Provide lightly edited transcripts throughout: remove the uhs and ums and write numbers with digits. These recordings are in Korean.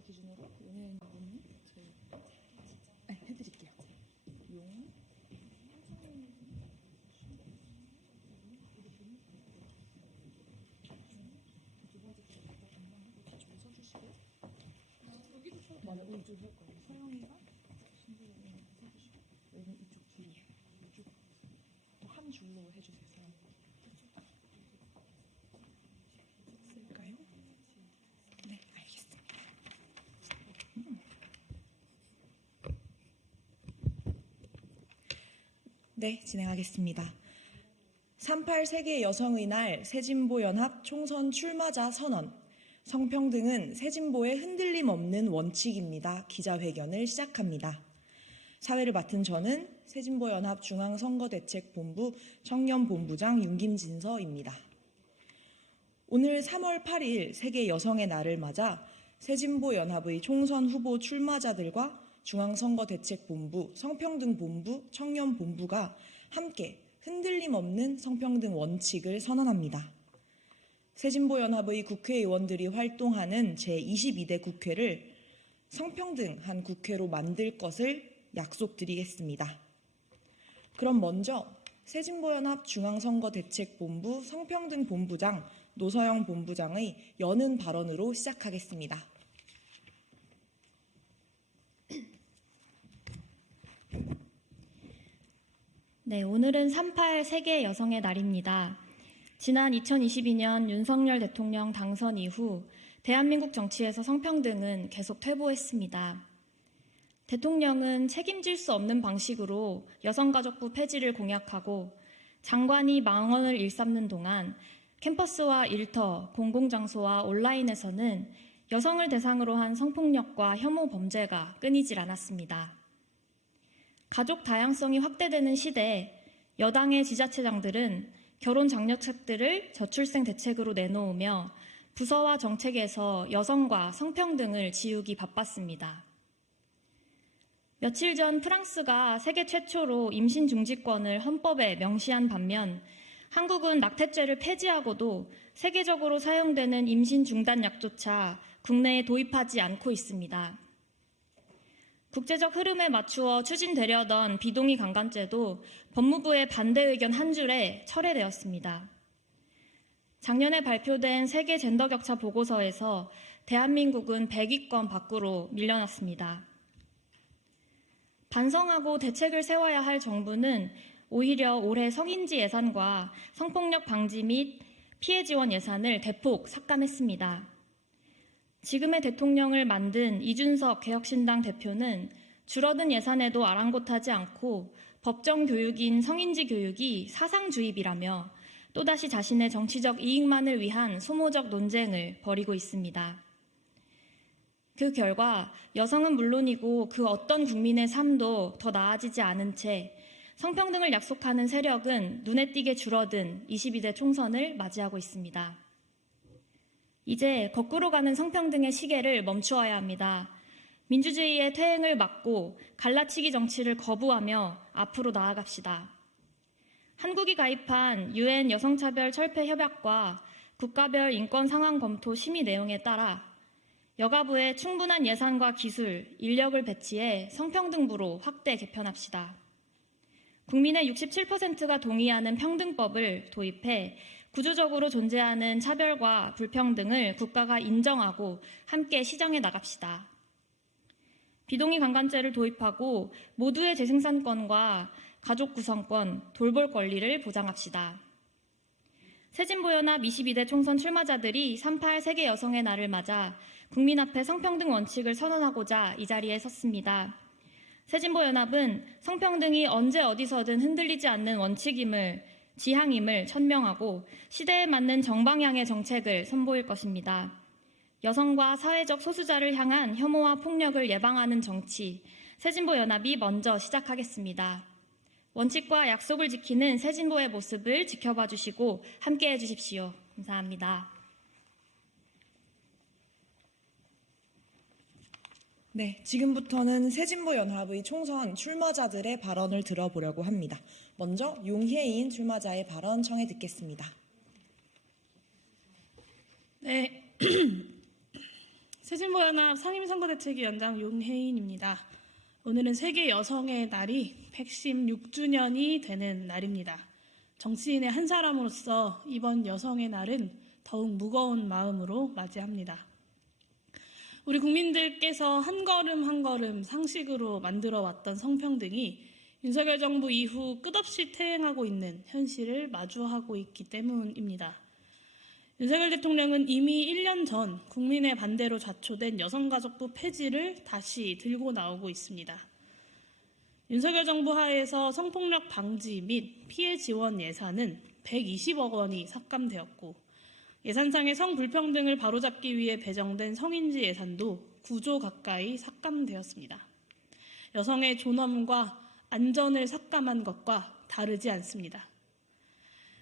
나를 기준으로 용해인 부분이 제일 해드릴게요. 용 써주시고 맞아 오른쪽 할 거예요. 서영이가 신부님 써주시고 여기 이쪽 뒤로 이쪽 한 줄로 해주세요. 서영. 쓸까요? 네, 알겠습니다. 네, 진행하겠습니다. 38 세계 여성의 날 새진보연합 총선 출마자 선언. 성평등은 새진보의 흔들림 없는 원칙입니다. 기자회견을 시작합니다. 사회를 맡은 저는 새진보연합 중앙선거대책본부 청년본부장 윤김진서입니다. 오늘 3월 8일 세계 여성의 날을 맞아 새진보연합의 총선 후보 출마자들과 중앙선거대책본부, 성평등본부, 청년본부가 함께 흔들림 없는 성평등 원칙을 선언합니다. 새진보연합의 국회의원들이 활동하는 제22대 국회를 성평등한 국회로 만들 것을 약속드리겠습니다. 그럼 먼저 새진보연합 중앙선거대책본부 성평등본부장 노서영 본부장의 여는 발언으로 시작하겠습니다. 네, 오늘은 38 세계 여성의 날입니다. 지난 2022년 윤석열 대통령 당선 이후 대한민국 정치에서 성평등은 계속 퇴보했습니다. 대통령은 책임질 수 없는 방식으로 여성가족부 폐지를 공약하고 장관이 망언을 일삼는 동안 캠퍼스와 일터, 공공장소와 온라인에서는 여성을 대상으로 한 성폭력과 혐오 범죄가 끊이질 않았습니다. 가족 다양성이 확대되는 시대에 여당의 지자체장들은 결혼 장려책들을 저출생 대책으로 내놓으며 부서와 정책에서 여성과 성평등을 지우기 바빴습니다. 며칠 전 프랑스가 세계 최초로 임신 중지권을 헌법에 명시한 반면 한국은 낙태죄를 폐지하고도 세계적으로 사용되는 임신 중단 약조차 국내에 도입하지 않고 있습니다. 국제적 흐름에 맞추어 추진되려던 비동의 강간죄도 법무부의 반대 의견 한 줄에 철회되었습니다. 작년에 발표된 세계 젠더 격차 보고서에서 대한민국은 100위권 밖으로 밀려났습니다. 반성하고 대책을 세워야 할 정부는 오히려 올해 성인지 예산과 성폭력 방지 및 피해 지원 예산을 대폭 삭감했습니다. 지금의 대통령을 만든 이준석 개혁신당 대표는 줄어든 예산에도 아랑곳하지 않고 법정 교육인 성인지 교육이 사상주입이라며 또다시 자신의 정치적 이익만을 위한 소모적 논쟁을 벌이고 있습니다. 그 결과 여성은 물론이고 그 어떤 국민의 삶도 더 나아지지 않은 채 성평등을 약속하는 세력은 눈에 띄게 줄어든 22대 총선을 맞이하고 있습니다. 이제 거꾸로 가는 성평등의 시계를 멈추어야 합니다. 민주주의의 퇴행을 막고 갈라치기 정치를 거부하며 앞으로 나아갑시다. 한국이 가입한 UN 여성차별 철폐 협약과 국가별 인권 상황 검토 심의 내용에 따라 여가부에 충분한 예산과 기술, 인력을 배치해 성평등부로 확대 개편합시다. 국민의 67%가 동의하는 평등법을 도입해 구조적으로 존재하는 차별과 불평등을 국가가 인정하고 함께 시정해 나갑시다. 비동의 강간죄를 도입하고 모두의 재생산권과 가족 구성권, 돌볼 권리를 보장합시다. 새진보연합 22대 총선 출마자들이 38 세계 여성의 날을 맞아 국민 앞에 성평등 원칙을 선언하고자 이 자리에 섰습니다. 새진보연합은 성평등이 언제 어디서든 흔들리지 않는 원칙임을, 지향임을 천명하고 시대에 맞는 정방향의 정책을 선보일 것입니다. 여성과 사회적 소수자를 향한 혐오와 폭력을 예방하는 정치, 새진보연합이 먼저 시작하겠습니다. 원칙과 약속을 지키는 새진보의 모습을 지켜봐 주시고 함께해 주십시오. 감사합니다. 네, 지금부터는 새진보연합의 총선 출마자들의 발언을 들어보려고 합니다. 먼저 용혜인 출마자의 발언 청해 듣겠습니다. 네, 새신부연합 상임선거대책위원장 용혜인입니다. 오늘은 세계 여성의 날이 116주년이 되는 날입니다. 정치인의 한 사람으로서 이번 여성의 날은 더욱 무거운 마음으로 맞이합니다. 우리 국민들께서 한 걸음 한 걸음 상식으로 만들어왔던 성평등이 윤석열 정부 이후 끝없이 퇴행하고 있는 현실을 마주하고 있기 때문입니다. 윤석열 대통령은 이미 1년 전 국민의 반대로 좌초된 여성가족부 폐지를 다시 들고 나오고 있습니다. 윤석열 정부 하에서 성폭력 방지 및 피해 지원 예산은 120억 원이 삭감되었고 예산상의 성불평등을 바로잡기 위해 배정된 성인지 예산도 9조 가까이 삭감되었습니다. 여성의 존엄과 안전을 삭감한 것과 다르지 않습니다.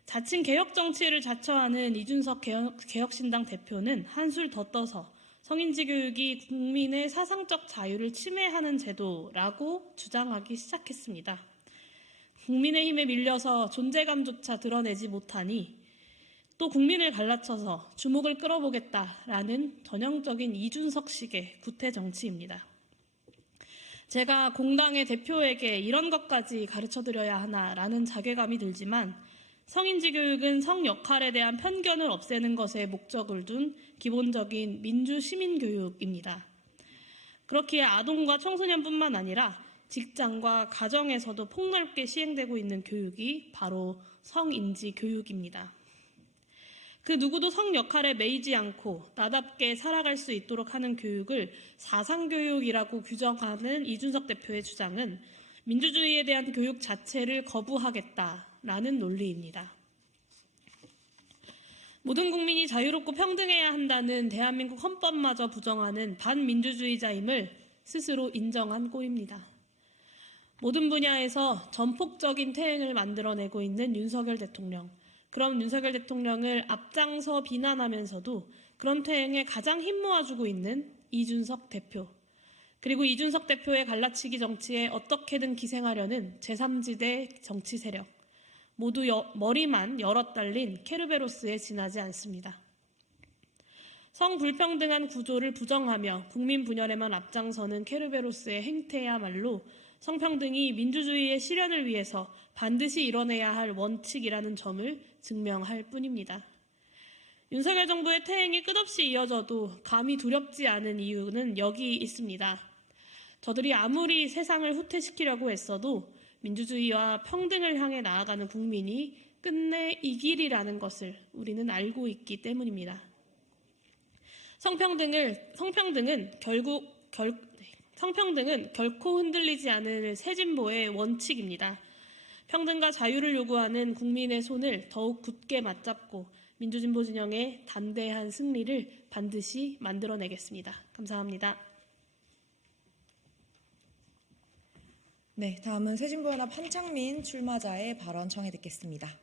자칭 개혁 정치를 자처하는 이준석 개혁신당 대표는 한술 더 떠서 성인지 교육이 국민의 사상적 자유를 침해하는 제도라고 주장하기 시작했습니다. 국민의힘에 밀려서 존재감조차 드러내지 못하니 또 국민을 갈라쳐서 주목을 끌어보겠다라는 전형적인 이준석식의 구태 정치입니다. 제가 공당의 대표에게 이런 것까지 가르쳐드려야 하나라는 자괴감이 들지만 성인지 교육은 성 역할에 대한 편견을 없애는 것에 목적을 둔 기본적인 민주 시민 교육입니다. 그렇기에 아동과 청소년뿐만 아니라 직장과 가정에서도 폭넓게 시행되고 있는 교육이 바로 성인지 교육입니다. 그 누구도 성 역할에 매이지 않고 나답게 살아갈 수 있도록 하는 교육을 사상교육이라고 규정하는 이준석 대표의 주장은 민주주의에 대한 교육 자체를 거부하겠다라는 논리입니다. 모든 국민이 자유롭고 평등해야 한다는 대한민국 헌법마저 부정하는 반민주주의자임을 스스로 인정한 꼴입니다. 모든 분야에서 전폭적인 퇴행을 만들어내고 있는 윤석열 대통령. 그럼 윤석열 대통령을 앞장서 비난하면서도 그런 퇴행에 가장 힘 모아주고 있는 이준석 대표. 그리고 이준석 대표의 갈라치기 정치에 어떻게든 기생하려는 제3지대 정치 세력. 모두 머리만 열어 딸린 케르베로스에 지나지 않습니다. 성불평등한 구조를 부정하며 국민 분열에만 앞장서는 케르베로스의 행태야말로 성평등이 민주주의의 실현을 위해서 반드시 이뤄내야 할 원칙이라는 점을 증명할 뿐입니다. 윤석열 정부의 퇴행이 끝없이 이어져도 감히 두렵지 않은 이유는 여기 있습니다. 저들이 아무리 세상을 후퇴시키려고 했어도 민주주의와 평등을 향해 나아가는 국민이 끝내 이길이라는 것을 우리는 알고 있기 때문입니다. 성평등은 결코 흔들리지 않을 새진보의 원칙입니다. 평등과 자유를 요구하는 국민의 손을 더욱 굳게 맞잡고 민주진보 진영의 담대한 승리를 반드시 만들어내겠습니다. 감사합니다. 네, 다음은 새진보연합 한창민 출마자의 발언 청해 듣겠습니다.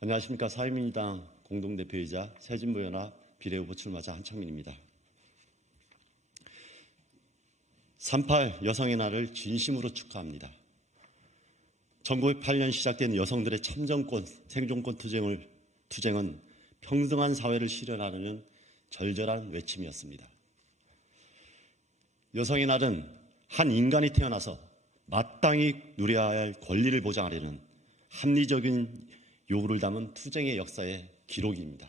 안녕하십니까. 사회민주당 공동대표이자 새진보연합 비례후보 출마자 한창민입니다. 3.8 여성의 날을 진심으로 축하합니다. 1908년 시작된 여성들의 참정권, 생존권 투쟁은 평등한 사회를 실현하려는 절절한 외침이었습니다. 여성의 날은 한 인간이 태어나서 마땅히 누려야 할 권리를 보장하려는 합리적인 요구를 담은 투쟁의 역사의 기록입니다.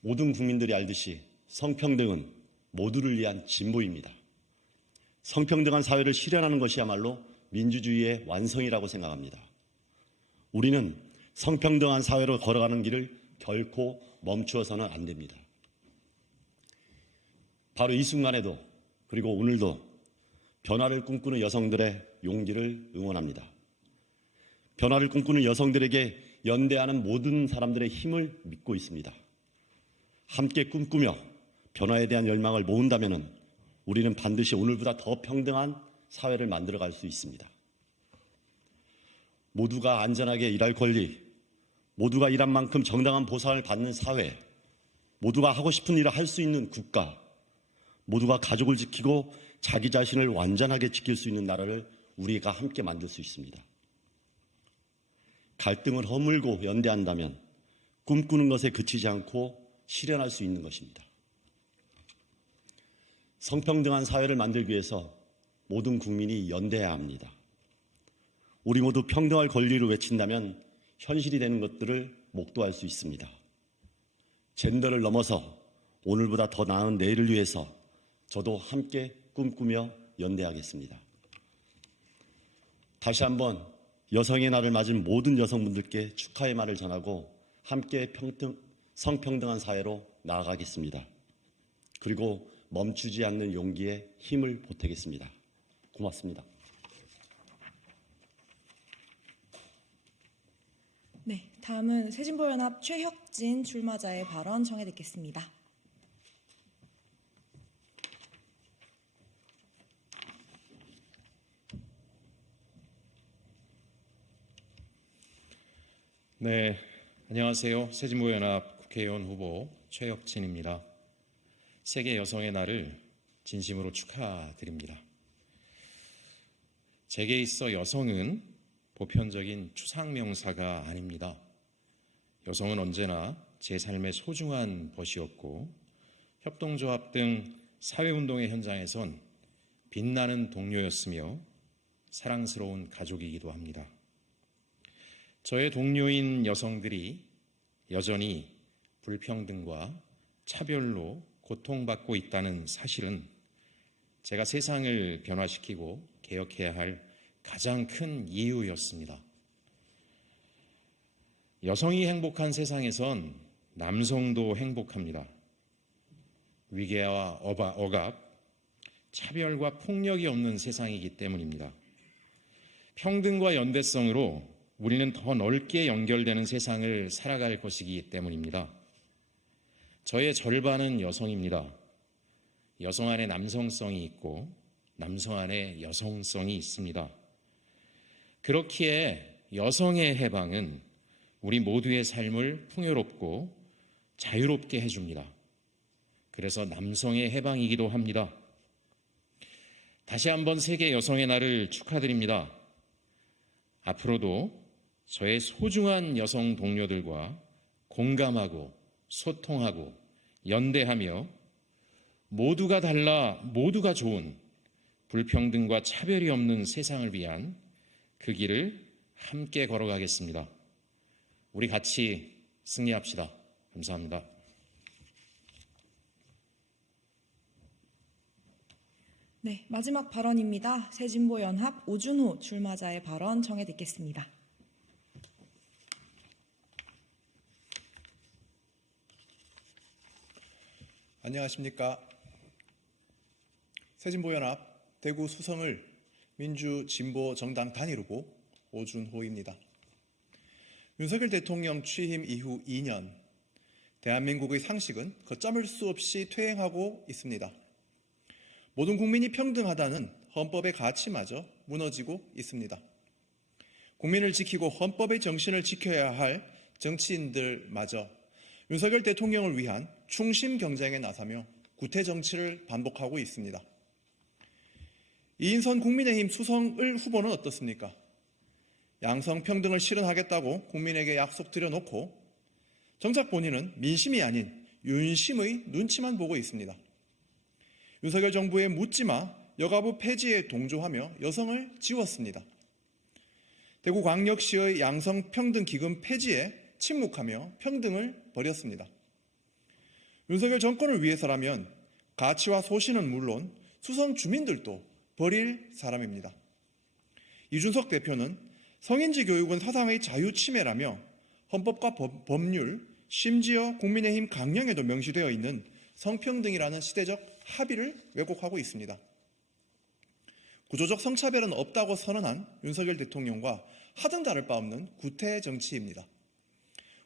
모든 국민들이 알듯이 성평등은 모두를 위한 진보입니다. 성평등한 사회를 실현하는 것이야말로 민주주의의 완성이라고 생각합니다. 우리는 성평등한 사회로 걸어가는 길을 결코 멈추어서는 안 됩니다. 바로 이 순간에도 그리고 오늘도 변화를 꿈꾸는 여성들의 용기를 응원합니다. 변화를 꿈꾸는 여성들에게 연대하는 모든 사람들의 힘을 믿고 있습니다. 함께 꿈꾸며 변화에 대한 열망을 모은다면 우리는 반드시 오늘보다 더 평등한 사회를 만들어갈 수 있습니다. 모두가 안전하게 일할 권리, 모두가 일한 만큼 정당한 보상을 받는 사회, 모두가 하고 싶은 일을 할 수 있는 국가, 모두가 가족을 지키고 자기 자신을 완전하게 지킬 수 있는 나라를 우리가 함께 만들 수 있습니다. 갈등을 허물고 연대한다면 꿈꾸는 것에 그치지 않고 실현할 수 있는 것입니다. 성평등한 사회를 만들기 위해서 모든 국민이 연대해야 합니다. 우리 모두 평등할 권리를 외친다면 현실이 되는 것들을 목도할 수 있습니다. 젠더를 넘어서 오늘보다 더 나은 내일을 위해서 저도 함께 꿈꾸며 연대하겠습니다. 다시 한번 여성의 날을 맞은 모든 여성분들께 축하의 말을 전하고 함께 성평등한 사회로 나아가겠습니다. 그리고 멈추지 않는 용기에 힘을 보태겠습니다. 고맙습니다. 네, 다음은 새진보연합 최혁진 출마자의 발언 청해 듣겠습니다. 네, 안녕하세요. 새진보연합 국회의원 후보 최혁진입니다. 세계 여성의 날을 진심으로 축하드립니다. 제게 있어 여성은 보편적인 추상명사가 아닙니다. 여성은 언제나 제 삶의 소중한 벗이었고 협동조합 등 사회운동의 현장에선 빛나는 동료였으며 사랑스러운 가족이기도 합니다. 저의 동료인 여성들이 여전히 불평등과 차별로 고통받고 있다는 사실은 제가 세상을 변화시키고 개혁해야 할 가장 큰 이유였습니다. 여성이 행복한 세상에선 남성도 행복합니다. 위계와 억압, 차별과 폭력이 없는 세상이기 때문입니다. 평등과 연대성으로 우리는 더 넓게 연결되는 세상을 살아갈 것이기 때문입니다. 저의 절반은 여성입니다. 여성 안에 남성성이 있고 남성 안에 여성성이 있습니다. 그렇기에 여성의 해방은 우리 모두의 삶을 풍요롭고 자유롭게 해줍니다. 그래서 남성의 해방이기도 합니다. 다시 한번 세계 여성의 날을 축하드립니다. 앞으로도 저의 소중한 여성 동료들과 공감하고 소통하고 연대하며 모두가 달라 모두가 좋은 불평등과 차별이 없는 세상을 위한 그 길을 함께 걸어가겠습니다. 우리 같이 승리합시다. 감사합니다. 네, 마지막 발언입니다. 새진보연합 오준호 출마자의 발언 청해 듣겠습니다. 안녕하십니까. 새진보연합 대구 수성을 민주진보정당 단일후보 오준호입니다. 윤석열 대통령 취임 이후 2년, 대한민국의 상식은 걷잡을 수 없이 퇴행하고 있습니다. 모든 국민이 평등하다는 헌법의 가치마저 무너지고 있습니다. 국민을 지키고 헌법의 정신을 지켜야 할 정치인들마저 윤석열 대통령을 위한 충심 경쟁에 나서며 구태 정치를 반복하고 있습니다. 이인선 국민의힘 수성을 후보는 어떻습니까? 양성평등을 실현하겠다고 국민에게 약속드려놓고 정작 본인은 민심이 아닌 윤심의 눈치만 보고 있습니다. 윤석열 정부의 묻지마 여가부 폐지에 동조하며 여성을 지웠습니다. 대구광역시의 양성평등기금 폐지에 침묵하며 평등을 버렸습니다. 윤석열 정권을 위해서라면 가치와 소신은 물론 수성 주민들도 버릴 사람입니다. 이준석 대표는 성인지 교육은 사상의 자유 침해라며 헌법과 법률, 심지어 국민의힘 강령에도 명시되어 있는 성평등이라는 시대적 합의를 왜곡하고 있습니다. 구조적 성차별은 없다고 선언한 윤석열 대통령과 하등 다를 바 없는 구태 정치입니다.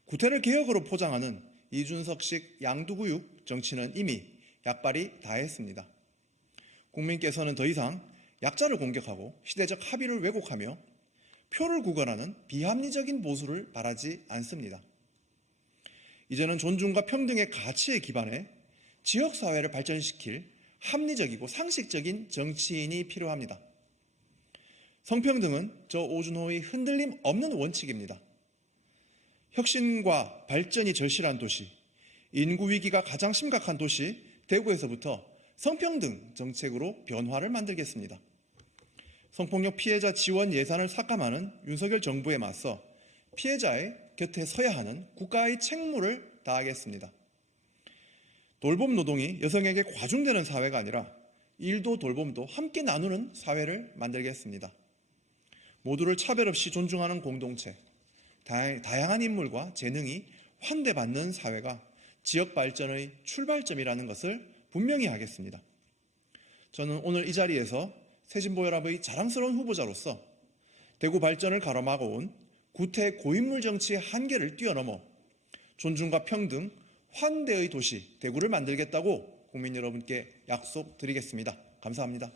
구태를 개혁으로 포장하는 이준석식 양두구육 정치는 이미 약발이 다했습니다. 국민께서는 더 이상 약자를 공격하고 시대적 합의를 왜곡하며 표를 구걸하는 비합리적인 보수를 바라지 않습니다. 이제는 존중과 평등의 가치에 기반해 지역사회를 발전시킬 합리적이고 상식적인 정치인이 필요합니다. 성평등은 저 오준호의 흔들림 없는 원칙입니다. 혁신과 발전이 절실한 도시, 인구 위기가 가장 심각한 도시 대구에서부터 성평등 정책으로 변화를 만들겠습니다. 성폭력 피해자 지원 예산을 삭감하는 윤석열 정부에 맞서 피해자의 곁에 서야 하는 국가의 책무를 다하겠습니다. 돌봄 노동이 여성에게 과중되는 사회가 아니라 일도 돌봄도 함께 나누는 사회를 만들겠습니다. 모두를 차별 없이 존중하는 공동체, 다양한 인물과 재능이 환대받는 사회가 지역 발전의 출발점이라는 것을 분명히 하겠습니다. 저는 오늘 이 자리에서 새진보연합의 자랑스러운 후보자로서 대구 발전을 가로막아온 구태 고인물 정치의 한계를 뛰어넘어 존중과 평등, 환대의 도시 대구를 만들겠다고 국민 여러분께 약속드리겠습니다. 감사합니다.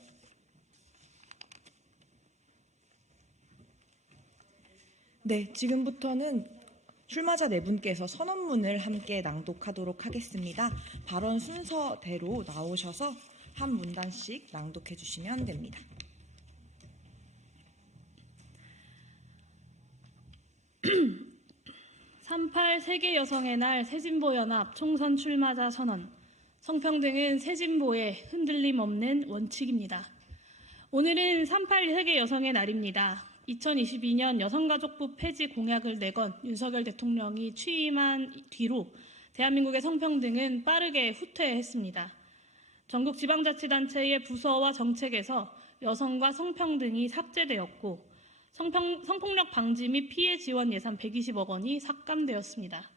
네, 지금부터는 출마자 네 분께서 선언문을 함께 낭독하도록 하겠습니다. 발언 순서대로 나오셔서 한 문단씩 낭독해 주시면 됩니다. (38) 세계 여성의 날 새진보연합 총선 출마자 선언. 성평등은 새진보의 흔들림 없는 원칙입니다. 오늘은 (38) 세계 여성의 날입니다. 2022년 여성가족부 폐지 공약을 내건 윤석열 대통령이 취임한 뒤로 대한민국의 성평등은 빠르게 후퇴했습니다. 전국 지방자치단체의 부서와 정책에서 여성과 성평등이 삭제되었고 성폭력 방지 및 피해 지원 예산 120억 원이 삭감되었습니다.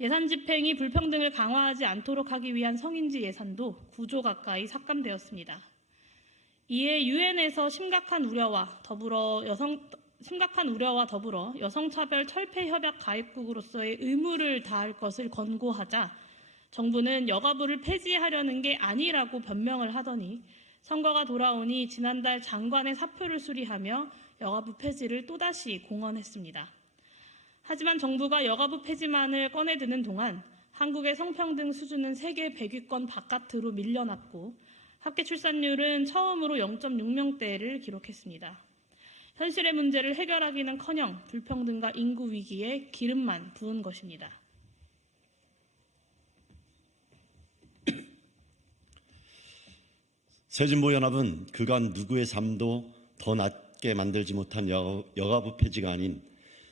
예산 집행이 불평등을 강화하지 않도록 하기 위한 성인지 예산도 9조 가까이 삭감되었습니다. 이에 유엔에서 심각한 우려와 더불어 여성차별 철폐협약 가입국으로서의 의무를 다할 것을 권고하자 정부는 여가부를 폐지하려는 게 아니라고 변명을 하더니 선거가 돌아오니 지난달 장관의 사표를 수리하며 여가부 폐지를 또다시 공언했습니다. 하지만 정부가 여가부 폐지만을 꺼내드는 동안 한국의 성평등 수준은 세계 100위권 바깥으로 밀려났고 합계 출산율은 처음으로 0.6명대를 기록했습니다. 현실의 문제를 해결하기는커녕 불평등과 인구 위기에 기름만 부은 것입니다. 새진보연합은 그간 누구의 삶도 더 낫게 만들지 못한 여가부 폐지가 아닌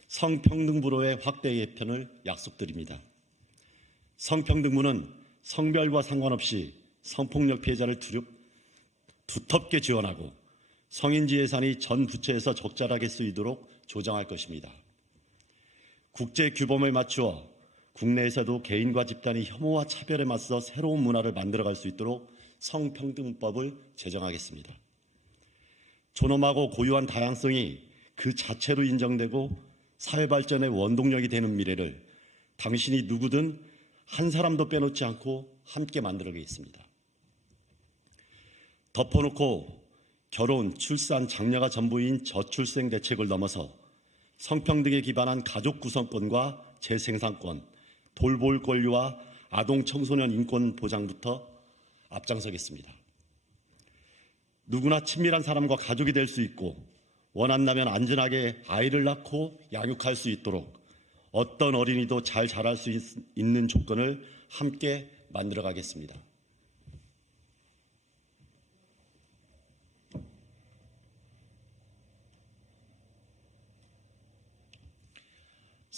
성평등부로의 확대 개편을 약속드립니다. 성평등부는 성별과 상관없이 성폭력 피해자를 두텁게 지원하고 성인지 예산이 전 부처에서 적절하게 쓰이도록 조정할 것입니다. 국제 규범에 맞추어 국내에서도 개인과 집단이 혐오와 차별에 맞서 새로운 문화를 만들어갈 수 있도록 성평등법을 제정하겠습니다. 존엄하고 고유한 다양성이 그 자체로 인정되고 사회 발전의 원동력이 되는 미래를 당신이 누구든 한 사람도 빼놓지 않고 함께 만들어가겠습니다. 덮어놓고 결혼, 출산, 장려가 전부인 저출생 대책을 넘어서 성평등에 기반한 가족 구성권과 재생산권, 돌볼 권리와 아동 청소년 인권 보장부터 앞장서겠습니다. 누구나 친밀한 사람과 가족이 될 수 있고 원한다면 안전하게 아이를 낳고 양육할 수 있도록 어떤 어린이도 잘 자랄 수 있는 조건을 함께 만들어가겠습니다.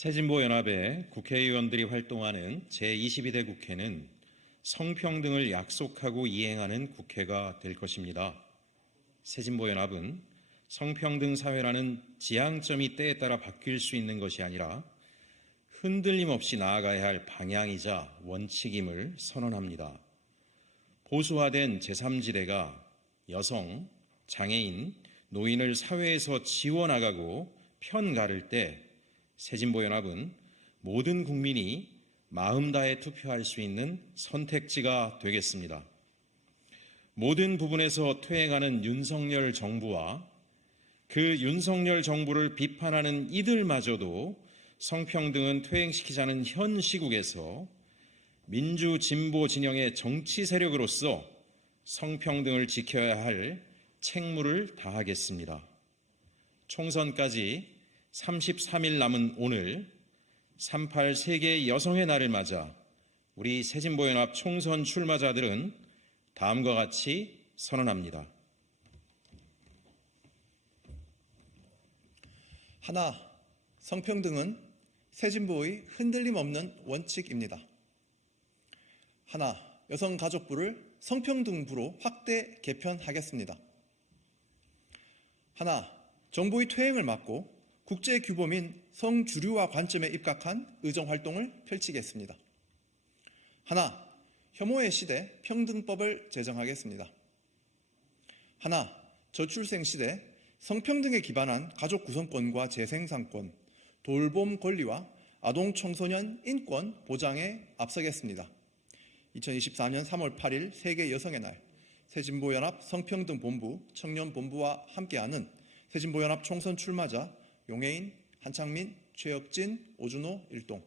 새진보연합의 국회의원들이 활동하는 제22대 국회는 성평등을 약속하고 이행하는 국회가 될 것입니다. 새진보연합은 성평등 사회라는 지향점이 때에 따라 바뀔 수 있는 것이 아니라 흔들림 없이 나아가야 할 방향이자 원칙임을 선언합니다. 보수화된 제3지대가 여성, 장애인, 노인을 사회에서 지워나가고 편가를 때 새진보연합은 모든 국민이 마음 다해 투표할 수 있는 선택지가 되겠습니다. 모든 부분에서 퇴행하는 윤석열 정부와 그 윤석열 정부를 비판하는 이들마저도 성평등은 퇴행시키자는 현 시국에서 민주 진보 진영의 정치 세력으로서 성평등을 지켜야 할 책무를 다하겠습니다. 총선까지 33일 남은 오늘 38 세계 여성의 날을 맞아 우리 새진보연합 총선 출마자들은 다음과 같이 선언합니다. 하나, 성평등은 새진보의 흔들림 없는 원칙입니다. 하나, 여성가족부를 성평등부로 확대 개편하겠습니다. 하나, 정부의 퇴행을 막고 국제규범인 성주류화 관점에 입각한 의정활동을 펼치겠습니다. 하나, 혐오의 시대 평등법을 제정하겠습니다. 하나, 저출생 시대 성평등에 기반한 가족 구성권과 재생산권, 돌봄 권리와 아동 청소년 인권 보장에 앞서겠습니다. 2024년 3월 8일 세계 여성의 날, 새진보연합 성평등본부 청년본부와 함께하는 새진보연합 총선 출마자 용혜인, 한창민, 최혁진, 오준호, 일동.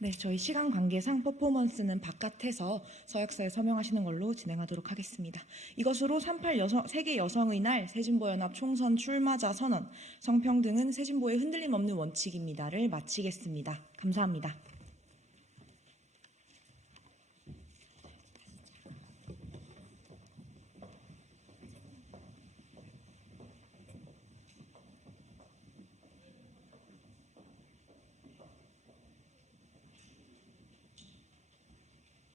네, 저희 시간 관계상 퍼포먼스는 바깥에서 서약서에 서명하시는 걸로 진행하도록 하겠습니다. 이것으로 38 세계 여성의 날 새진보연합 총선 출마자 선언, 성평등은 새진보의 흔들림 없는 원칙입니다를 마치겠습니다. 감사합니다.